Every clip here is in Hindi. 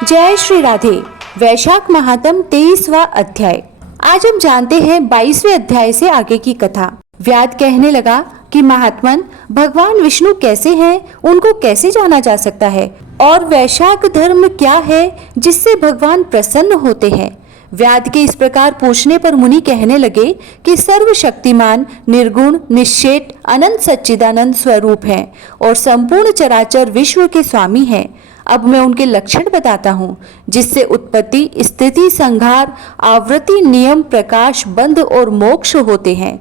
जय श्री राधे। वैशाख महात्म 23वां अध्याय। आज हम जानते हैं 22वें अध्याय से आगे की कथा। व्याध कहने लगा कि महात्मन, भगवान विष्णु कैसे हैं, उनको कैसे जाना जा सकता है, और वैशाख धर्म क्या है जिससे भगवान प्रसन्न होते हैं। व्याध के इस प्रकार पूछने पर मुनि कहने लगे कि सर्वशक्तिमान, निर्गुण, निश्चेत, अनंत सच्चिदानंद स्वरूप हैं और संपूर्ण चराचर विश्व के स्वामी हैं। अब मैं उनके लक्षण बताता हूँ, जिससे उत्पत्ति, स्थिति, संहार, आवृत्ति, नियम, प्रकाश, बंध और मोक्ष होते हैं।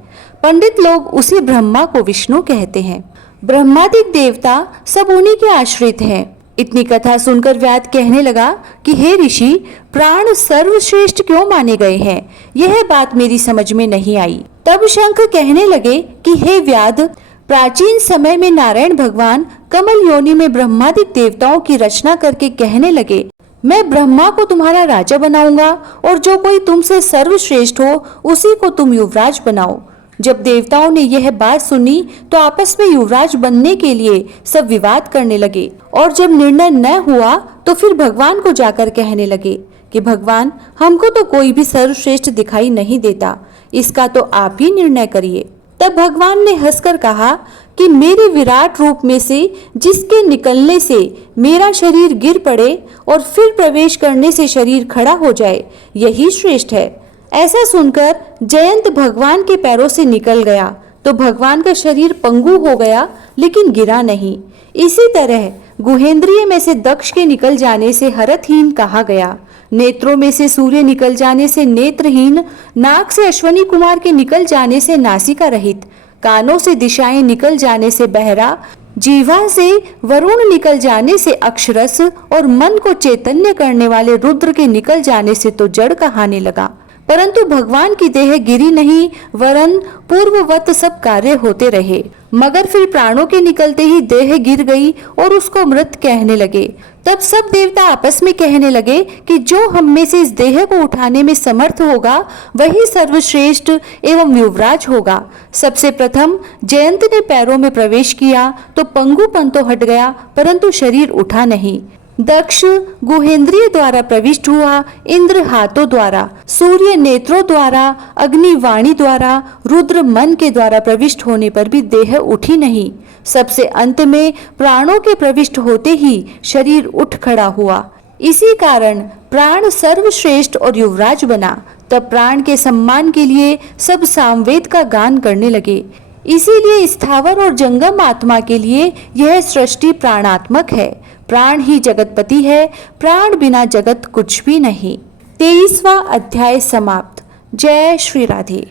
पंडित लोग उसी ब्रह्मा को विष्णु कहते हैं। ब्रह्मादिक देवता सब उन्हीं के आश्रित हैं। इतनी कथा सुनकर व्याध कहने लगा कि हे ऋषि, प्राण सर्वश्रेष्ठ क्यों माने गए हैं, यह बात मेरी समझ में नहीं आई। तब शंख कहने लगे कि हे व्याध, प्राचीन समय में नारायण भगवान कमल योनि में ब्रह्मादिक देवताओं की रचना करके कहने लगे, मैं ब्रह्मा को तुम्हारा राजा बनाऊंगा और जो कोई तुमसे सर्वश्रेष्ठ हो उसी को तुम युवराज बनाओ। जब देवताओं ने यह बात सुनी तो आपस में युवराज बनने के लिए सब विवाद करने लगे, और जब निर्णय न हुआ तो फिर भगवान को जाकर कहने लगे कि भगवान, हमको तो कोई भी सर्वश्रेष्ठ दिखाई नहीं देता, इसका तो आप ही निर्णय करिए। तब भगवान ने हंसकर कहा कि मेरे विराट रूप में से जिसके निकलने से मेरा शरीर गिर पड़े और फिर प्रवेश करने से शरीर खड़ा हो जाए, यही श्रेष्ठ है। ऐसा सुनकर जयंत भगवान के पैरों से निकल गया तो भगवान का शरीर पंगु हो गया, लेकिन गिरा नहीं। इसी तरह गुहेंद्रिय में से दक्ष के निकल जाने से हरतहीन कहा गया, नेत्रों में से सूर्य निकल जाने से नेत्रहीन, नाक से अश्वनी कुमार के निकल जाने से नासिका रहित, कानों से दिशाएं निकल जाने से बहरा, जीवा से वरुण निकल जाने से अक्षरस और मन को चैतन्य करने वाले रुद्र के निकल जाने से तो जड़ कहाने लगा। परंतु भगवान की देह गिरी नहीं, वरन पूर्ववत सब कार्य होते रहे। मगर फिर प्राणों के निकलते ही देह गिर गई और उसको मृत कहने लगे। तब सब देवता आपस में कहने लगे कि जो हम में से इस देह को उठाने में समर्थ होगा वही सर्वश्रेष्ठ एवं युवराज होगा। सबसे प्रथम जयंत ने पैरों में प्रवेश किया तो पंगुपन तो हट गया, परंतु शरीर उठा नहीं। दक्ष गुहेंद्रिय द्वारा प्रविष्ट हुआ, इंद्र हाथों द्वारा, सूर्य नेत्रों द्वारा, अग्नि वाणी द्वारा, रुद्र मन के द्वारा प्रविष्ट होने पर भी देह उठी नहीं। सबसे अंत में प्राणों के प्रविष्ट होते ही शरीर उठ खड़ा हुआ। इसी कारण प्राण सर्वश्रेष्ठ और युवराज बना। तब प्राण के सम्मान के लिए सब सामवेद का गान करने लगे। इसीलिए स्थावर और जंगम आत्मा के लिए यह सृष्टि प्राणात्मक है। प्राण ही जगतपति है, प्राण बिना जगत कुछ भी नहीं। 23वां अध्याय समाप्त। जय श्री राधे।